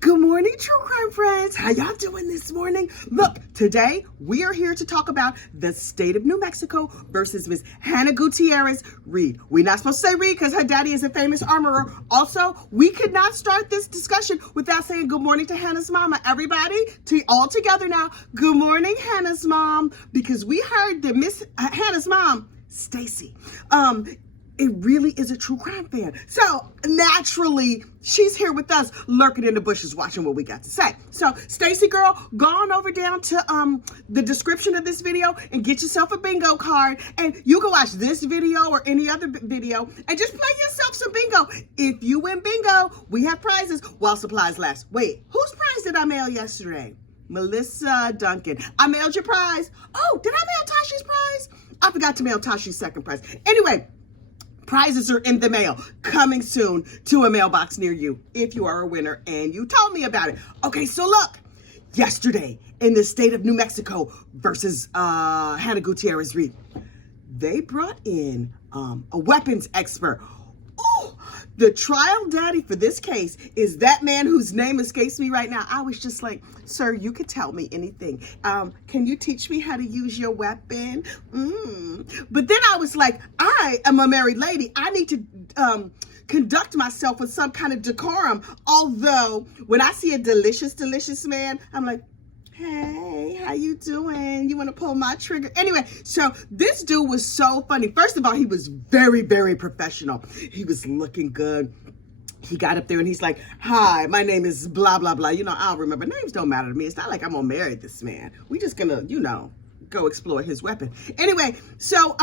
Good morning, true crime friends. How y'all doing this morning? Look, today we are here to talk about the state of New Mexico versus Miss Hannah Gutierrez Reed. We're not supposed to say Reed because her daddy is a famous armorer. Also, we could not start this discussion without saying good morning to Hannah's mama. Everybody, all together now. Good morning, Hannah's mom, because we heard that Miss Hannah's mom, Stacy, it really is a true crime fan. So naturally, she's here with us, lurking in the bushes, watching what we got to say. So Stacy girl, go on over down to the description of this video and get yourself a bingo card. And you can watch this video or any other video and just play yourself some bingo. If you win bingo, we have prizes while supplies last. Wait, whose prize did I mail yesterday? Melissa Duncan. I mailed your prize. Oh, did I mail Tashi's prize? I forgot to mail Tashi's second prize. Anyway, prizes are in the mail, coming soon to a mailbox near you if you are a winner and you told me about it. Okay, so look, yesterday in the state of New Mexico versus Hannah Gutierrez Reed, they brought in a weapons expert. Ooh, the trial daddy for this case is that man whose name escapes me right now. I was just like, sir, you could tell me anything. Can you teach me how to use your weapon? But then I was like, I am a married lady. I need to conduct myself with some kind of decorum. Although when I see a delicious, delicious man, I'm like, hey, how you doing? You want to pull my trigger? Anyway, so this dude was so funny. First of all, he was very, very professional. He was looking good. He got up there and he's like, hi, my name is blah, blah, blah. You know, I'll remember. Names don't matter to me. It's not like I'm going to marry this man. We just going to, you know, go explore his weapon. Anyway, so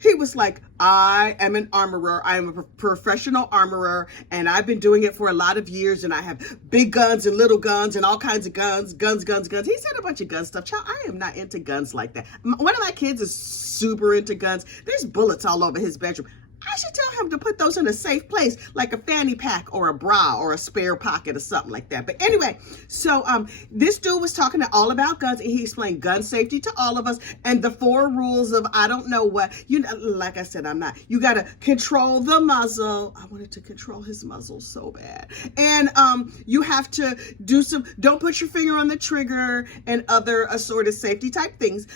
he was like, I am an armorer. I am a professional armorer, and I've been doing it for a lot of years, and I have big guns and little guns and all kinds of guns. He said a bunch of gun stuff. Child, I am not into guns like that. One of my kids is super into guns. There's bullets all over his bedroom. I should tell him to put those in a safe place, like a fanny pack or a bra or a spare pocket or something like that. But anyway, so this dude was talking all about guns, and he explained gun safety to all of us and the 4 rules of I don't know what. You know, like I said, I'm not. You got to control the muzzle. I wanted to control his muzzle so bad. And you have to do don't put your finger on the trigger and other assorted safety type things.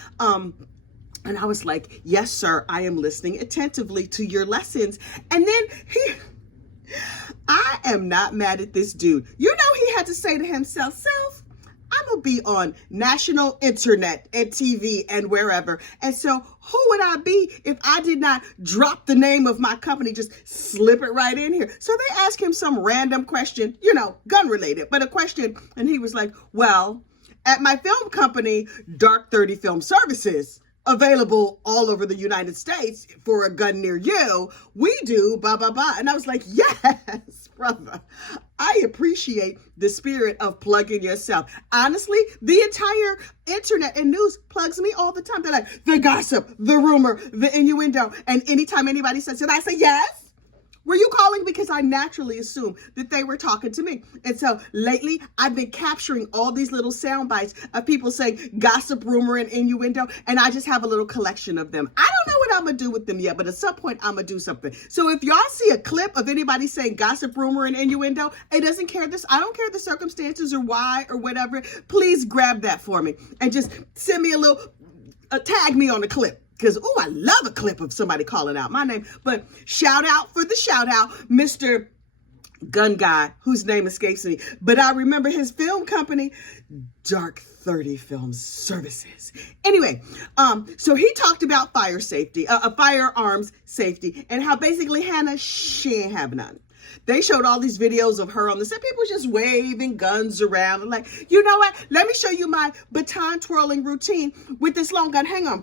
And I was like, yes, sir, I am listening attentively to your lessons. And then I am not mad at this dude. You know, he had to say to himself, self, I'm going to be on national internet and TV and wherever. And so who would I be if I did not drop the name of my company, just slip it right in here? So they asked him some random question, you know, gun related, but a question. And he was like, well, at my film company, Dark 30 Film Services, available all over the United States for a gun near you, we do blah, blah, blah. And I was like, yes, brother, I appreciate the spirit of plugging yourself. Honestly, the entire internet and news plugs me all the time. They're like, the gossip, the rumor, the innuendo. And anytime anybody says it, I say, yes. Were you calling? Because I naturally assume that they were talking to me. And so lately, I've been capturing all these little sound bites of people saying gossip, rumor, and innuendo. And I just have a little collection of them. I don't know what I'm going to do with them yet, but at some point, I'm going to do something. So if y'all see a clip of anybody saying gossip, rumor, and innuendo, it doesn't care this. I don't care the circumstances or why or whatever. Please grab that for me and just send me a little, tag me on the clip. Because, oh, I love a clip of somebody calling out my name. But shout out for the shout out, Mr. Gun Guy, whose name escapes me. But I remember his film company, Dark 30 Film Services. Anyway, so he talked about firearms safety, and how basically Hannah, she ain't have none. They showed all these videos of her on the set. People just waving guns around. And like, you know what? Let me show you my baton twirling routine with this long gun. Hang on.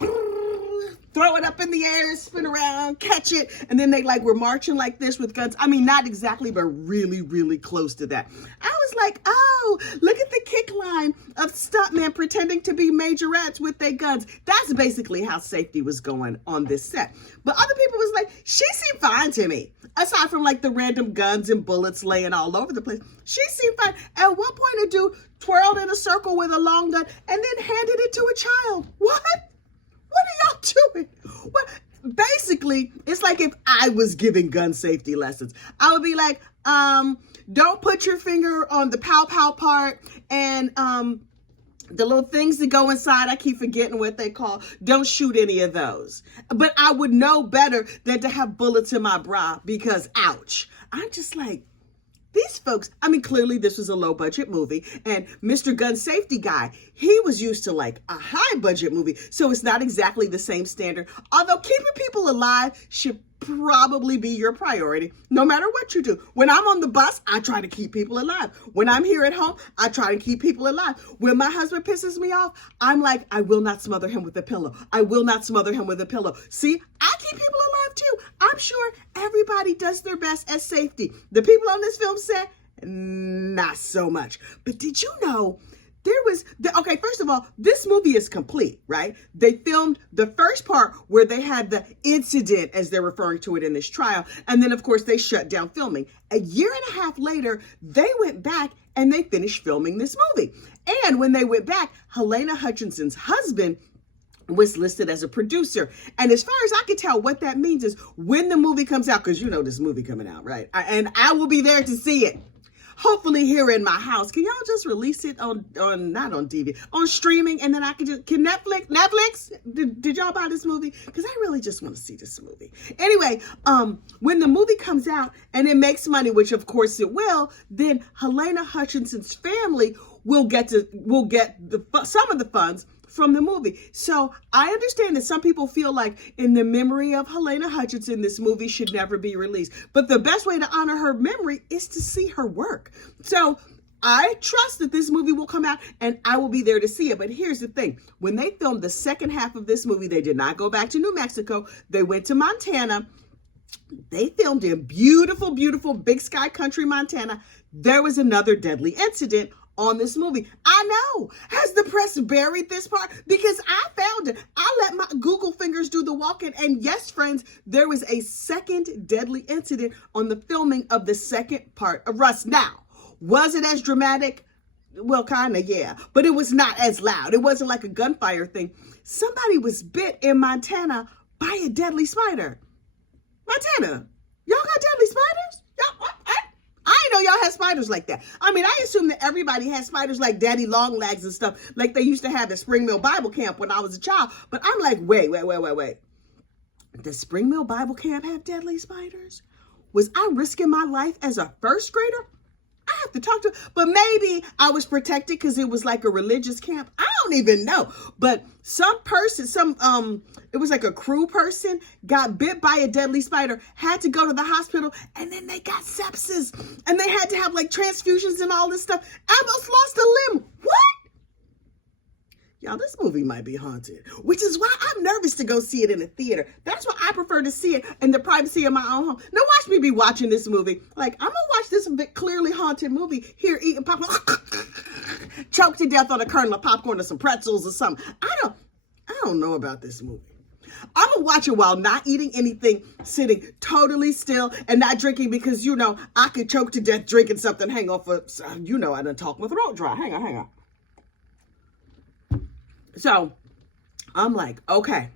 Throw it up in the air, spin around, catch it. And then they like were marching like this with guns. I mean, not exactly, but really, really close to that. I was like, oh, look at the kick line of stuntmen pretending to be majorettes with their guns. That's basically how safety was going on this set. But other people was like, she seemed fine to me. Aside from like the random guns and bullets laying all over the place, she seemed fine. At one point, a dude twirled in a circle with a long gun and then handed it to a child. What? What are y'all doing? What? Basically, it's like if I was giving gun safety lessons. I would be like, Don't put your finger on the pow pow part and the little things that go inside. I keep forgetting what they call. Don't shoot any of those. But I would know better than to have bullets in my bra because ouch. I'm just like, these folks, I mean, clearly this was a low budget movie, and Mr. Gun Safety Guy, he was used to like a high budget movie. So it's not exactly the same standard. Although keeping people alive should probably be your priority, no matter what you do. When I'm on the bus, I try to keep people alive. When I'm here at home, I try to keep people alive. When my husband pisses me off, I'm like, I will not smother him with a pillow. I will not smother him with a pillow. See, I keep people alive too. I'm sure everybody does their best at safety. The people on this film set, not so much. But did you know okay, first of all, this movie is complete, right? They filmed the first part where they had the incident, as they're referring to it in this trial. And then, of course, they shut down filming. A year and a half later, they went back and they finished filming this movie. And when they went back, Helena Hutchinson's husband was listed as a producer. And as far as I can tell, what that means is when the movie comes out, because you know this movie coming out, right? And I will be there to see it. Hopefully here in my house. Can y'all just release it on not on DVD, on streaming, and then I can Netflix, did y'all buy this movie? Because I really just want to see this movie. Anyway, when the movie comes out and it makes money, which of course it will, then Helena Hutchinson's family will get some of the funds from the movie. So I understand that some people feel like in the memory of Helena Hutchinson, this movie should never be released. But the best way to honor her memory is to see her work. So I trust that this movie will come out and I will be there to see it. But here's the thing. When they filmed the second half of this movie, they did not go back to New Mexico. They went to Montana. They filmed in beautiful, beautiful Big Sky Country, Montana. There was another deadly incident on this movie. I know. Has the press buried this part? Because I found it. I let my Google fingers do the walking. And yes, friends, there was a second deadly incident on the filming of the second part of Rust. Now, was it as dramatic? Well, kind of, yeah. But it was not as loud. It wasn't like a gunfire thing. Somebody was bit in Montana by a deadly spider. Montana, y'all got deadly spiders? I didn't know y'all had spiders like that. I mean, I assume that everybody has spiders like Daddy Longlegs and stuff like they used to have at Spring Mill Bible Camp when I was a child. But I'm like, wait. Does Spring Mill Bible Camp have deadly spiders? Was I risking my life as a first grader? I have to talk to, but maybe I was protected because it was like a religious camp. I don't even know. But some person, it was like a crew person got bit by a deadly spider, had to go to the hospital, and then they got sepsis. And they had to have like transfusions and all this stuff. Almost lost a limb. What? Y'all, this movie might be haunted, which is why I'm nervous to go see it in a theater. That's why I prefer to see it in the privacy of my own home. Now watch me be watching this movie. Like, I'm gonna watch this clearly haunted movie here eating popcorn, choke to death on a kernel of popcorn or some pretzels or something. I don't know about this movie. I'm gonna watch it while not eating anything, sitting totally still and not drinking because, you know, I could choke to death drinking something. Hang on I done talk my throat dry. Hang on. So I'm like, okay,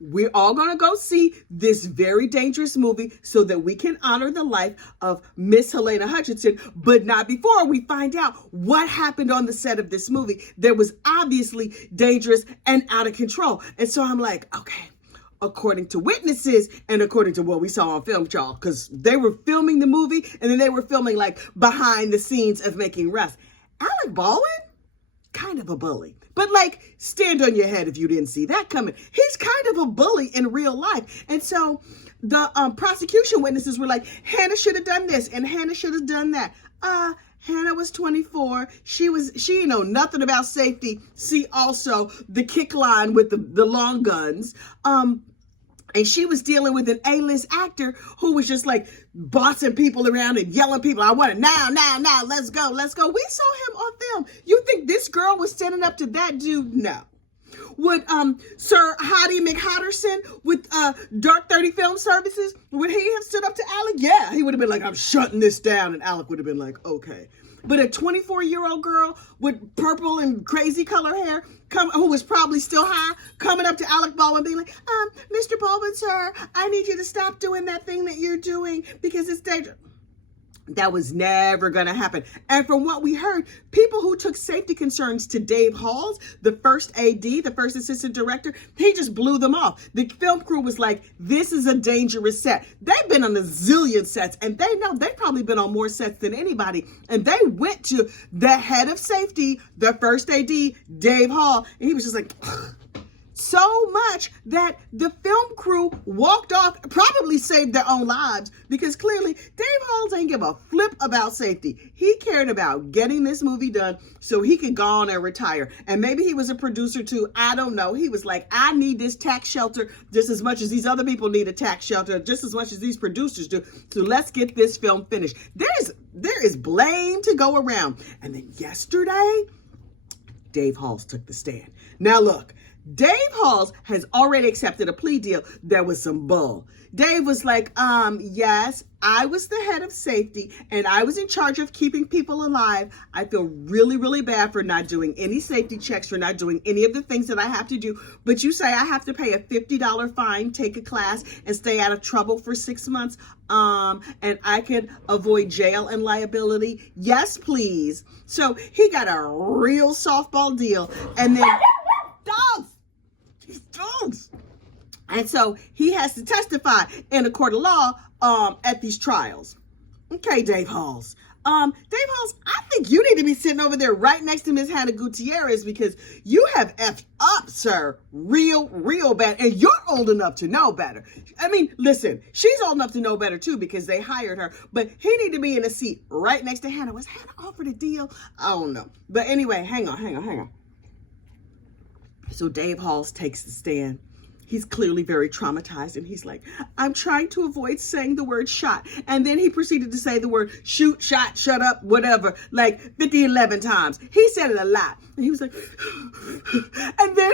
we're all going to go see this very dangerous movie so that we can honor the life of Miss Helena Hutchinson, but not before we find out what happened on the set of this movie that was obviously dangerous and out of control. And so I'm like, okay, according to witnesses and according to what we saw on film, y'all, because they were filming the movie and then they were filming like behind the scenes of making Rust. Alec Baldwin, kind of a bully. But like, stand on your head if you didn't see that coming. He's kind of a bully in real life. And so the prosecution witnesses were like, Hannah should have done this and Hannah should have done that. Hannah was 24. She didn't know nothing about safety. See also the kick line with the long guns. And she was dealing with an A-list actor who was just like bossing people around and yelling people, I want it now, let's go. We saw him on film. You think this girl was standing up to that dude? No. Would Sir Hottie McHotterson with Dark 30 Film Services, would he have stood up to Alec? Yeah, he would have been like, I'm shutting this down. And Alec would have been like, okay. But a 24-year-old girl with purple and crazy color hair, who was probably still high, coming up to Alec Baldwin being like, Mr. Baldwin, sir, I need you to stop doing that thing that you're doing because it's dangerous. That was never going to happen. And from what we heard, people who took safety concerns to Dave Halls, the first AD, the first assistant director, he just blew them off. The film crew was like, this is a dangerous set. They've been on a zillion sets, and they know they've probably been on more sets than anybody. And they went to the head of safety, the first AD, Dave Hall, and he was just like, ugh. So much that the film crew walked off, probably saved their own lives, because clearly Dave Halls ain't give a flip about safety. He cared about getting this movie done so he could go on and retire. And maybe he was a producer too. I don't know. He was like, I need this tax shelter just as much as these other people need a tax shelter, just as much as these producers do. So let's get this film finished. There is blame to go around. And then yesterday, Dave Halls took the stand. Now look, Dave Halls has already accepted a plea deal. There was some bull. Dave was like, yes, I was the head of safety and I was in charge of keeping people alive. I feel really, really bad for not doing any safety checks, for not doing any of the things that I have to do. But you say I have to pay a $50 fine, take a class, and stay out of trouble for 6 months. And I can avoid jail and liability. Yes, please. So he got a real softball deal. And then dogs. Dogs. And so he has to testify in a court of law at these trials. Okay, Dave Halls. Dave Halls, I think you need to be sitting over there right next to Miss Hannah Gutierrez, because you have effed up, sir, real bad. And you're old enough to know better. I mean, listen, she's old enough to know better too, because they hired her. But he need to be in a seat right next to Hannah. Was Hannah offered a deal? I don't know. But anyway, hang on. So Dave Halls takes the stand. He's clearly very traumatized, and he's like, I'm trying to avoid saying the word shot. And then he proceeded to say the word shoot, shot, shut up, whatever, like 11 times. He said it a lot. And he was like, and then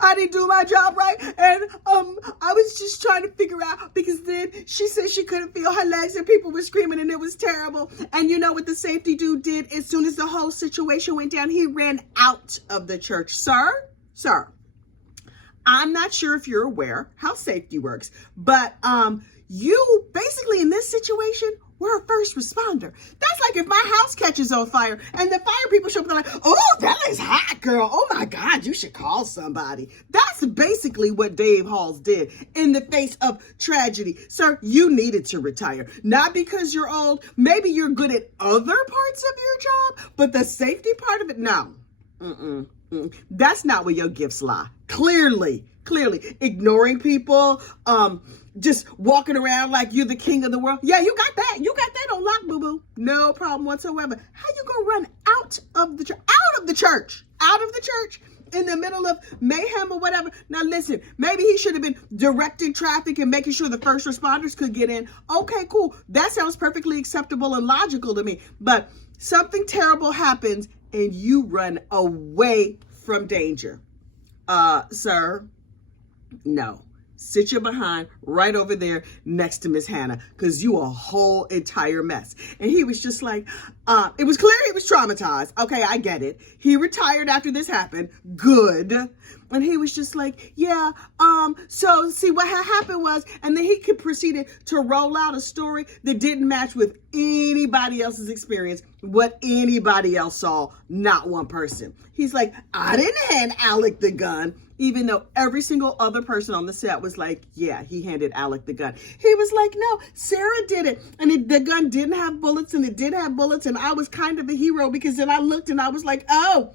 I didn't do my job right. And I was just trying to figure out, because then she said she couldn't feel her legs and people were screaming and it was terrible. And you know what the safety dude did? As soon as the whole situation went down, he ran out of the church. Sir, I'm not sure if you're aware how safety works, but you basically in this situation were a first responder. That's like if my house catches on fire and the fire people show up, they're like, oh, that is hot, girl. Oh my God, you should call somebody. That's basically what Dave Halls did in the face of tragedy. Sir, you needed to retire. Not because you're old. Maybe you're good at other parts of your job, but the safety part of it, no. That's not where your gifts lie. Clearly ignoring people, just walking around like you're the king of the world. Yeah, you got that on lock, boo-boo. No problem whatsoever. How you gonna run out of the church in the middle of mayhem or whatever? Now listen, maybe he should have been directing traffic and making sure the first responders could get in. Okay, cool. That sounds perfectly acceptable and logical to me. But something terrible happens and you run away from danger. Sir, no. Sit your behind right over there next to Miss Hannah, because you a whole entire mess. And he was just like, it was clear he was traumatized. Okay, I get it. He retired after this happened. Good. And he was just like, yeah, so see what happened was, and then he proceeded to roll out a story that didn't match with anybody else's experience, what anybody else saw, not one person. He's like, I didn't hand Alec the gun, even though every single other person on the set was like, yeah, he handed Alec the gun. He was like, no, Sarah did it. And the gun didn't have bullets, and it did have bullets, and I was kind of a hero, because then I looked and I was like, oh,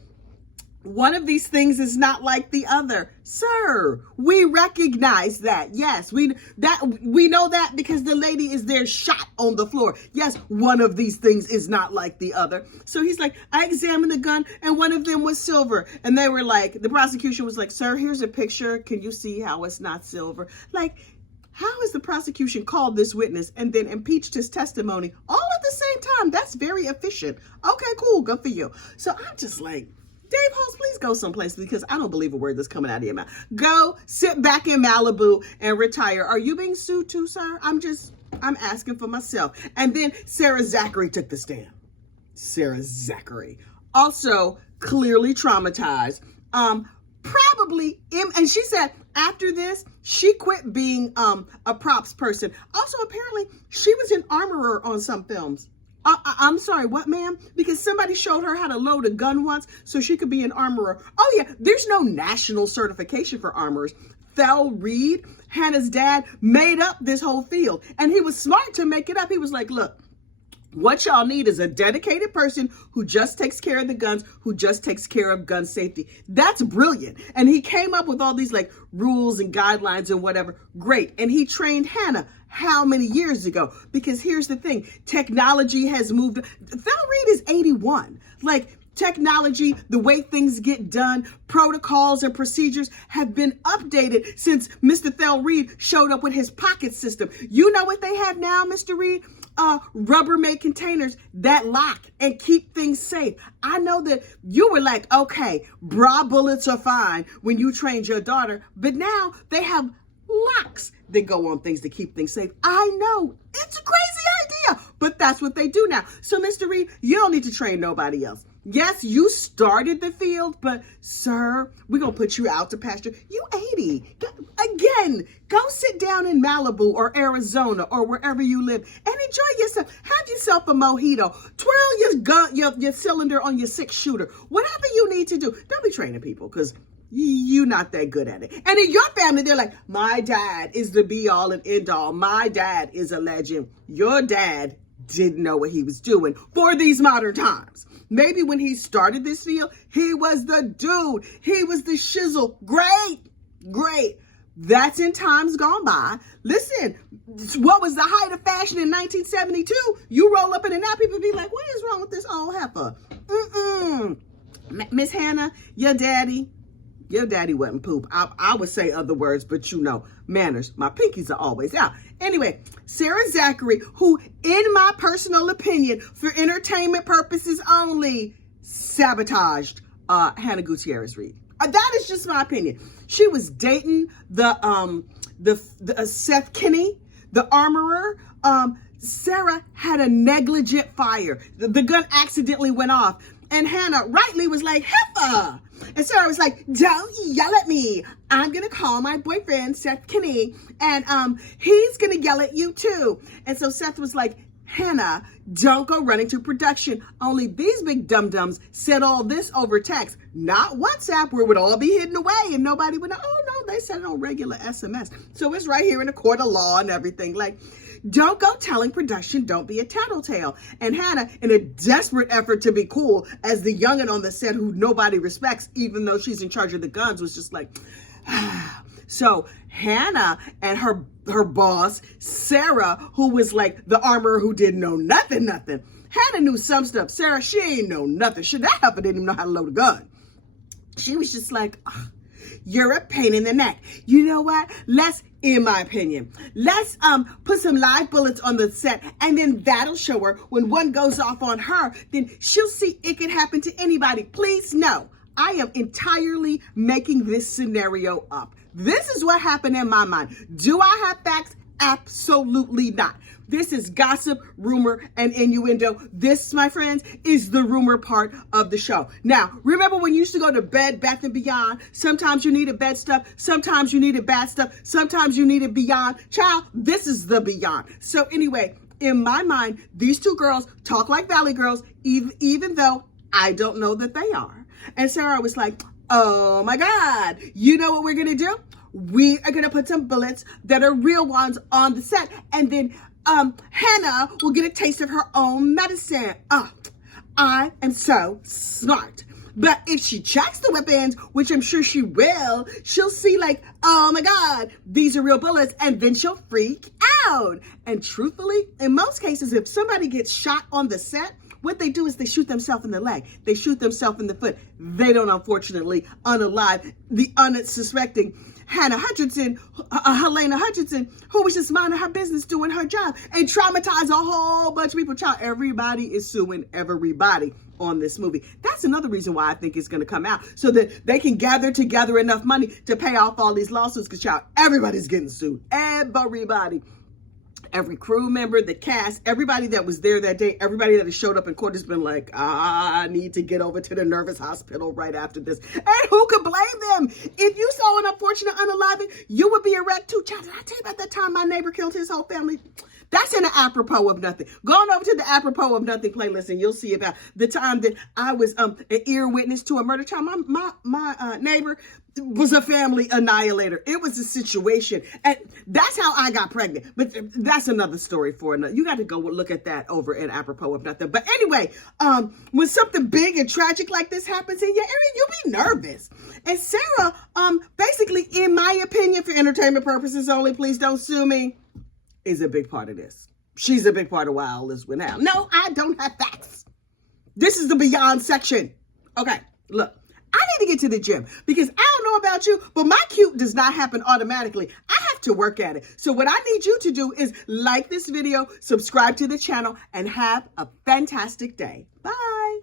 one of these things is not like the other. Sir, we recognize that. Yes, we know that because the lady is there shot on the floor. Yes, one of these things is not like the other. So he's like, I examined the gun and one of them was silver. And they were like, the prosecution was like, sir, here's a picture. Can you see how it's not silver? Like, how has the prosecution called this witness and then impeached his testimony all at the same time? That's very efficient. Okay, cool. Good for you. So I'm just like, Dave Halls, please go someplace, because I don't believe a word that's coming out of your mouth. Go sit back in Malibu and retire. Are you being sued too, sir? I'm asking for myself. And then Sarah Zachary took the stand. Sarah Zachary, also clearly traumatized. probably, and she said after this, she quit being a props person. Also, apparently, she was an armorer on some films. I'm sorry, what, ma'am? Because somebody showed her how to load a gun once so she could be an armorer. Oh, yeah, there's no national certification for armorers. Thel Reed, Hannah's dad, made up this whole field. And he was smart to make it up. He was like, look, what y'all need is a dedicated person who just takes care of the guns, who just takes care of gun safety. That's brilliant. And he came up with all these like rules and guidelines and whatever. Great. And he trained Hannah how many years ago? Because here's the thing. Technology has moved. Thel Reed is 81. Like, technology, the way things get done, protocols and procedures have been updated since Mr. Thel Reed showed up with his pocket system. You know what they have now, Mr. Reed? Rubbermaid containers that lock and keep things safe. I know that you were like, okay, bra bullets are fine when you trained your daughter, but now they have locks that go on things to keep things safe. I know, it's a crazy idea, but that's what they do now. So, Mr. Reed, you don't need to train nobody else. Yes, you started the field, but sir, we're going to put you out to pasture. You 80. Again, go sit down in Malibu or Arizona or wherever you live and enjoy yourself. Have yourself a mojito. Twirl your gun, your cylinder on your 6-shooter. Whatever you need to do. Don't be training people because you're not that good at it. And in your family, they're like, my dad is the be all and end all. My dad is a legend. Your dad didn't know what he was doing for these modern times. Maybe when he started this field, he was the dude. He was the shizzle. Great. That's in times gone by. Listen, what was the height of fashion in 1972? You roll up in it now, people be like, what is wrong with this old heifer? Miss Hannah, your daddy wasn't poop. I would say other words, but you know, manners. My pinkies are always out. Anyway, Sarah Zachary, who, in my personal opinion, for entertainment purposes only, sabotaged Hannah Gutierrez Reed. That is just my opinion. She was dating the Seth Kinney, the armorer. Sarah had a negligent fire. The gun accidentally went off. And Hannah rightly was like, heifer. And Sarah was like, don't yell at me. I'm going to call my boyfriend, Seth Kinney, and he's going to yell at you too. And so Seth was like, Hannah, don't go running to production. Only these big dum-dums said all this over text, not WhatsApp, where it would all be hidden away and nobody would know. Oh, no, they said it on regular SMS. So it's right here in the court of law and everything. Like, don't go telling production, don't be a tattletale. And Hannah, in a desperate effort to be cool, as the youngin' on the set who nobody respects, even though she's in charge of the guns, was just like, So Hannah and her boss, Sarah, who was like the armorer who didn't know nothing. Hannah knew some stuff. Sarah, she ain't know nothing. That heifer didn't even know how to load a gun. She was just like, you're a pain in the neck. You know what? In my opinion, let's put some live bullets on the set, and then that'll show her when one goes off on her, then she'll see it can happen to anybody. Please, no. I am entirely making this scenario up. This is what happened in my mind. Do I have facts? Absolutely not. This is gossip, rumor, and innuendo. This, my friends, is the rumor part of the show. Now, remember when you used to go to Bed Bath & Beyond? Sometimes you needed bed stuff. Sometimes you needed bad stuff. Sometimes you needed beyond. Child, this is the beyond. So anyway, in my mind, these two girls talk like Valley girls, even though I don't know that they are. And Sarah was like, oh my God, you know what we're going to do? We are going to put some bullets that are real ones on the set. And then Hannah will get a taste of her own medicine. I am so smart. But if she checks the weapons, which I'm sure she will, she'll see like, oh my God, these are real bullets. And then she'll freak out. And truthfully, in most cases, if somebody gets shot on the set, what they do is they shoot themselves in the leg. They shoot themselves in the foot. They don't, unfortunately, unalive the unsuspecting Helena Hutchinson, who was just minding her business, doing her job, and traumatized a whole bunch of people. Child, everybody is suing everybody on this movie. That's another reason why I think it's going to come out, so that they can gather together enough money to pay off all these lawsuits, because, child, everybody's getting sued. Everybody. Every crew member, the cast, everybody that was there that day, everybody that has showed up in court has been like, I need to get over to the nervous hospital right after this. And who could blame them? If you saw an unfortunate unaliving, you would be a wreck too. Child, did I tell you about that time my neighbor killed his whole family? That's in the apropos of nothing. Go on over to the apropos of nothing playlist and you'll see about the time that I was an ear witness to a murder trial. My neighbor was a family annihilator. It was a situation. And that's how I got pregnant. But that's another story for another. You got to go look at that over in apropos of nothing. But anyway, when something big and tragic like this happens in your area, you'll be nervous. And Sarah, basically, in my opinion, for entertainment purposes only, please don't sue me, is a big part of this. She's a big part of why all this went out. No, I don't have facts. This is the beyond section. Okay, look, I need to get to the gym because I don't know about you, but my cute does not happen automatically. I have to work at it. So what I need you to do is like this video, subscribe to the channel, and have a fantastic day. Bye.